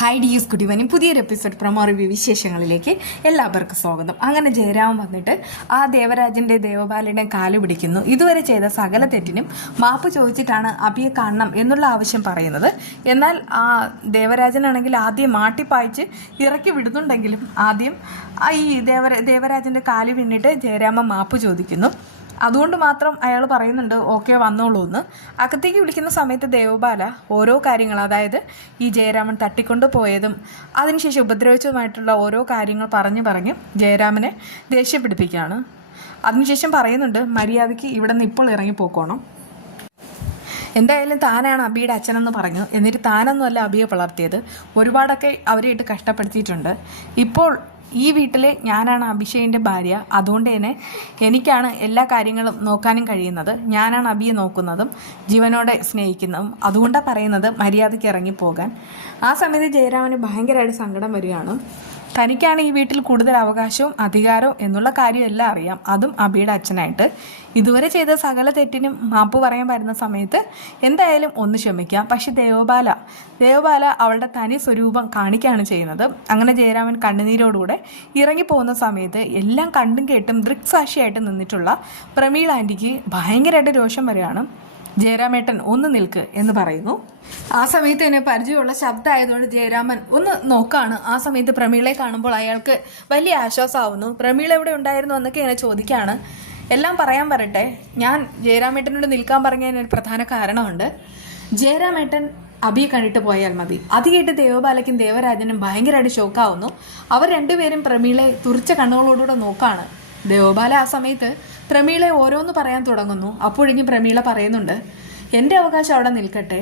Hi ഡിയസ് കുട്ടിവനും പുതിയൊരു episode promo review വിശേഷങ്ങളിലേക്ക് എല്ലാവർക്കും സ്വാഗതം. അങ്ങനെ ജയരാമൻ വന്നിട്ട് ആ ദേവരാജൻ്റെ ദേവപാലയുടെ കാല് പിടിക്കുന്നു. ഇതുവരെ ചെയ്ത സകല തെറ്റിനും മാപ്പ് ചോദിച്ചിട്ടാണ് അഭിയെ കാണണം എന്നുള്ള ആവശ്യം പറയുന്നത്. എന്നാൽ ആ ദേവരാജനാണെങ്കിൽ ആദ്യം മാട്ടിപ്പായിച്ച് ഇറക്കി വിടുന്നുണ്ടെങ്കിലും ആദ്യം ഈ ദേവരാജൻ്റെ കാല് വീണിട്ട് ജയരാമൻ മാപ്പ് ചോദിക്കുന്നു. അതുകൊണ്ട് മാത്രം അയാൾ പറയുന്നുണ്ട് ഓക്കെ വന്നോളൂ എന്ന്. അകത്തേക്ക് വിളിക്കുന്ന സമയത്ത് ദേവബാല ഓരോ കാര്യങ്ങൾ, അതായത് ഈ ജയരാമൻ തട്ടിക്കൊണ്ട് പോയതും അതിനുശേഷം ഉപദ്രവിച്ചതുമായിട്ടുള്ള ഓരോ കാര്യങ്ങൾ പറഞ്ഞ് ജയരാമനെ ദേഷ്യപ്പിടിപ്പിക്കുകയാണ്. അതിനുശേഷം പറയുന്നുണ്ട് മര്യാദയ്ക്ക് ഇവിടെ നിന്ന് ഇപ്പോൾ ഇറങ്ങിപ്പോക്കോണം. എന്തായാലും താനാണ് അബിയുടെ അച്ഛനെന്ന് പറഞ്ഞു. എന്നിട്ട് താനൊന്നുമല്ല അബിയെ വളർത്തിയത്, ഒരുപാടൊക്കെ അവരെ ഇട്ട് കഷ്ടപ്പെടുത്തിയിട്ടുണ്ട്. ഇപ്പോൾ ഈ വീട്ടിൽ ഞാനാണ് അഭിഷേകിൻ്റെ ഭാര്യ, അതുകൊണ്ട് തന്നെ എനിക്കാണ് എല്ലാ കാര്യങ്ങളും നോക്കാനും കഴിയുന്നത്. ഞാനാണ് അബിയെ നോക്കുന്നതും ജീവനോടെ സ്നേഹിക്കുന്നതും. അതുകൊണ്ടാണ് പറയുന്നത് മര്യാദയ്ക്ക് ഇറങ്ങിപ്പോകാൻ. ആ സമയത്ത് ജയരാമന് ഭയങ്കരമായിട്ട് സങ്കടം വരികയാണ്. തനിക്കാണ് ഈ വീട്ടിൽ കൂടുതൽ അവകാശവും അധികാരവും എന്നുള്ള കാര്യമെല്ലാം അറിയാം, അതും അബിയുടെ അച്ഛനായിട്ട്. ഇതുവരെ ചെയ്ത സകല തെറ്റിനും മാപ്പ് പറയാൻ വരുന്ന സമയത്ത് എന്തായാലും ഒന്ന് ക്ഷമിക്കാം. പക്ഷെ ദേവബാല അവളുടെ തനി സ്വരൂപം കാണിക്കുകയാണ് ചെയ്യുന്നത്. അങ്ങനെ ജയരാമൻ കണ്ണുനീരോടുകൂടെ ഇറങ്ങിപ്പോകുന്ന സമയത്ത് എല്ലാം കണ്ടും കേട്ടും ദൃക്സാക്ഷിയായിട്ട് നിന്നിട്ടുള്ള പ്രമീള ആൻറ്റിക്ക് ഭയങ്കരമായിട്ട് രോഷം വരികയാണ്. ജയരാമേട്ടൻ ഒന്ന് നിൽക്ക് എന്ന് പറയുന്നു. ആ സമയത്ത് തന്നെ പരിചയമുള്ള ശബ്ദമായതുകൊണ്ട് ജയരാമൻ ഒന്ന് നോക്കാണ്. ആ സമയത്ത് പ്രമീളയെ കാണുമ്പോൾ അയാൾക്ക് വലിയ ആശ്വാസമാവുന്നു. പ്രമീള എവിടെ ഉണ്ടായിരുന്നു എന്നൊക്കെ ഇങ്ങനെ ചോദിക്കുകയാണ്. എല്ലാം പറയാൻ വരട്ടെ, ഞാൻ ജയരാമേട്ടനോട് നിൽക്കാൻ പറഞ്ഞതിന് ഒരു പ്രധാന കാരണമുണ്ട്. ജയരാമേട്ടൻ അബിയെ കണ്ടിട്ട് പോയാൽ മതി. അത് കേട്ട് ദേവബാലയ്ക്കും ദേവരാജനും ഭയങ്കരമായിട്ട് ഷോക്കാവുന്നു. അവർ രണ്ടുപേരും പ്രമീളയെ തുറിച്ച കണ്ണുകളോടുകൂടെ നോക്കാണ്. ദേവബാല ആ സമയത്ത് പ്രമീളെ ഓരോന്ന് പറയാൻ തുടങ്ങുന്നു. അപ്പോഴേക്കും പ്രമീള പറയുന്നുണ്ട് എൻ്റെ അവകാശം അവിടെ നിൽക്കട്ടെ,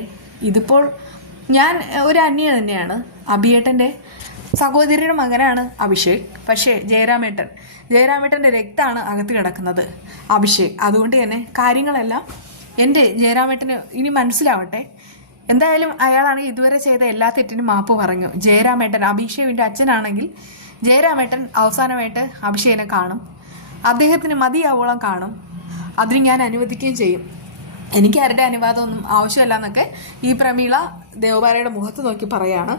ഇതിപ്പോൾ ഞാൻ ഒരു അന്യ തന്നെയാണ്. അഭിയേട്ടൻ്റെ സഹോദരിയുടെ മകനാണ് അഭിഷേക്. പക്ഷേ ജയരാമേട്ടൻ്റെ രക്തമാണ് അകത്ത് കിടക്കുന്നത് അഭിഷേക്. അതുകൊണ്ട് തന്നെ കാര്യങ്ങളെല്ലാം എൻ്റെ ജയരാമേട്ടന് ഇനി മനസ്സിലാവട്ടെ. എന്തായാലും അയാളാണ് ഇതുവരെ ചെയ്ത എല്ലാ തെറ്റിനും മാപ്പ് പറഞ്ഞു. ജയരാമേട്ടൻ അഭിഷേകിൻ്റെ അച്ഛനാണെങ്കിൽ ജയരാമേട്ടൻ അവസാനമായിട്ട് അഭിഷേകിനെ കാണും. അദ്ദേഹത്തിന് മതിയാവോളം കാണും. അതിന് ഞാൻ അനുവദിക്കുകയും ചെയ്യും. എനിക്ക് ആരുടെ അനുവാദമൊന്നും ആവശ്യമല്ല എന്നൊക്കെ ഈ പ്രമീള ദേവബാലയുടെ മുഖത്ത് നോക്കി പറയാണ്.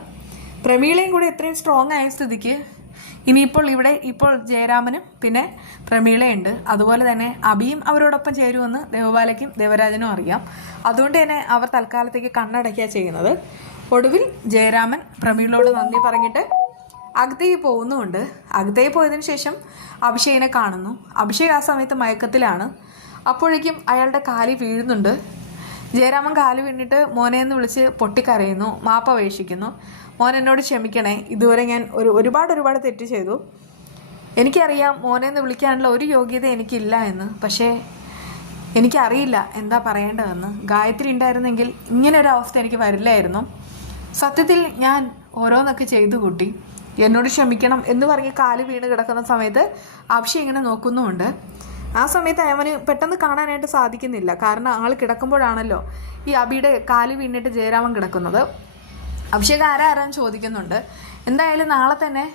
പ്രമീളയും കൂടി ഇത്രയും സ്ട്രോങ് ആയ സ്ഥിതിക്ക് ഇനിയിപ്പോൾ ഇപ്പോൾ ജയരാമനും പിന്നെ പ്രമീളയുണ്ട്. അതുപോലെ തന്നെ അബിയും അവരോടൊപ്പം ചേരുമെന്ന് ദേവബാലയ്ക്കും ദേവരാജനും അറിയാം. അതുകൊണ്ട് തന്നെ അവർ തൽക്കാലത്തേക്ക് കണ്ണടയ്ക്കുക ചെയ്യുന്നത്. ഒടുവിൽ ജയരാമൻ പ്രമീളയോട് നന്ദി പറഞ്ഞിട്ട് അകത്തേക്ക് പോകുന്നുമുണ്ട്. അകത്തേക്ക് പോയതിനു ശേഷം അഭിഷേകിനെ കാണുന്നു. അഭിഷേക് ആ സമയത്ത് മയക്കത്തിലാണ്. അപ്പോഴേക്കും അയാളുടെ കാല് വീഴുന്നുണ്ട്. ജയരാമൻ കാല് വീണിട്ട് മോനെ എന്ന് വിളിച്ച് പൊട്ടിക്കരയുന്നു, മാപ്പ് അപേക്ഷിക്കുന്നു. മോൻ എന്നോട് ക്ഷമിക്കണേ, ഇതുവരെ ഞാൻ ഒരുപാട് തെറ്റ് ചെയ്തു. എനിക്കറിയാം മോനെ എന്ന് വിളിക്കാനുള്ള ഒരു യോഗ്യത എനിക്കില്ല എന്ന്. പക്ഷേ എനിക്കറിയില്ല എന്താ പറയേണ്ടതെന്ന്. ഗായത്രി ഉണ്ടായിരുന്നെങ്കിൽ ഇങ്ങനൊരു അവസ്ഥ എനിക്ക് വരില്ലായിരുന്നു. സത്യത്തിൽ ഞാൻ ഓരോന്നൊക്കെ ചെയ്തു കൂട്ടി, എന്നോട് ക്ഷമിക്കണം എന്ന് പറഞ്ഞ് കാല് വീണ് കിടക്കുന്ന സമയത്ത് അഭിഷേക് ഇങ്ങനെ നോക്കുന്നുമുണ്ട്. ആ സമയത്ത് അവന് പെട്ടെന്ന് കാണാനായിട്ട് സാധിക്കുന്നില്ല. കാരണം ആൾ കിടക്കുമ്പോഴാണല്ലോ ഈ അബിയുടെ കാല് വീണിട്ട് ജയരാമൻ കിടക്കുന്നത്. അഭിഷേക് ആരാന്ന് ചോദിക്കുന്നുണ്ട്. എന്തായാലും നാളെ തന്നെ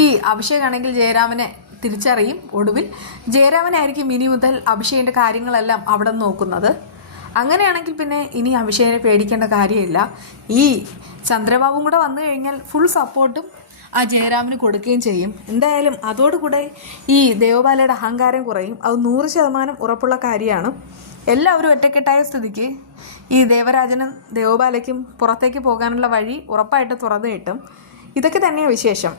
ഈ അഭിഷേക് ആണെങ്കിൽ ജയരാമനെ തിരിച്ചറിയും. ഒടുവിൽ ജയരാമനായിരിക്കും ഇനി മുതൽ അഭിഷേകിൻ്റെ കാര്യങ്ങളെല്ലാം അവിടെ നോക്കുന്നത്. അങ്ങനെയാണെങ്കിൽ പിന്നെ ഇനി അഭിഷേകിനെ പേടിക്കേണ്ട കാര്യമില്ല. ഈ ചന്ദ്രബാബും കൂടെ വന്നു കഴിഞ്ഞാൽ ഫുൾ സപ്പോർട്ടും ആ ജയരാമന് കൊടുക്കുകയും ചെയ്യും. എന്തായാലും അതോടുകൂടെ ഈ ദേവബാലയുടെ അഹങ്കാരം കുറയും. അത് 100% ഉറപ്പുള്ള കാര്യമാണ്. എല്ലാവരും ഒറ്റക്കെട്ടായ സ്ഥിതിക്ക് ഈ ദേവരാജനും ദേവബാലയ്ക്കും പുറത്തേക്ക് പോകാനുള്ള വഴി ഉറപ്പായിട്ട് തുറന്നു കിട്ടും. ഇതൊക്കെ തന്നെയാണ് വിശേഷം.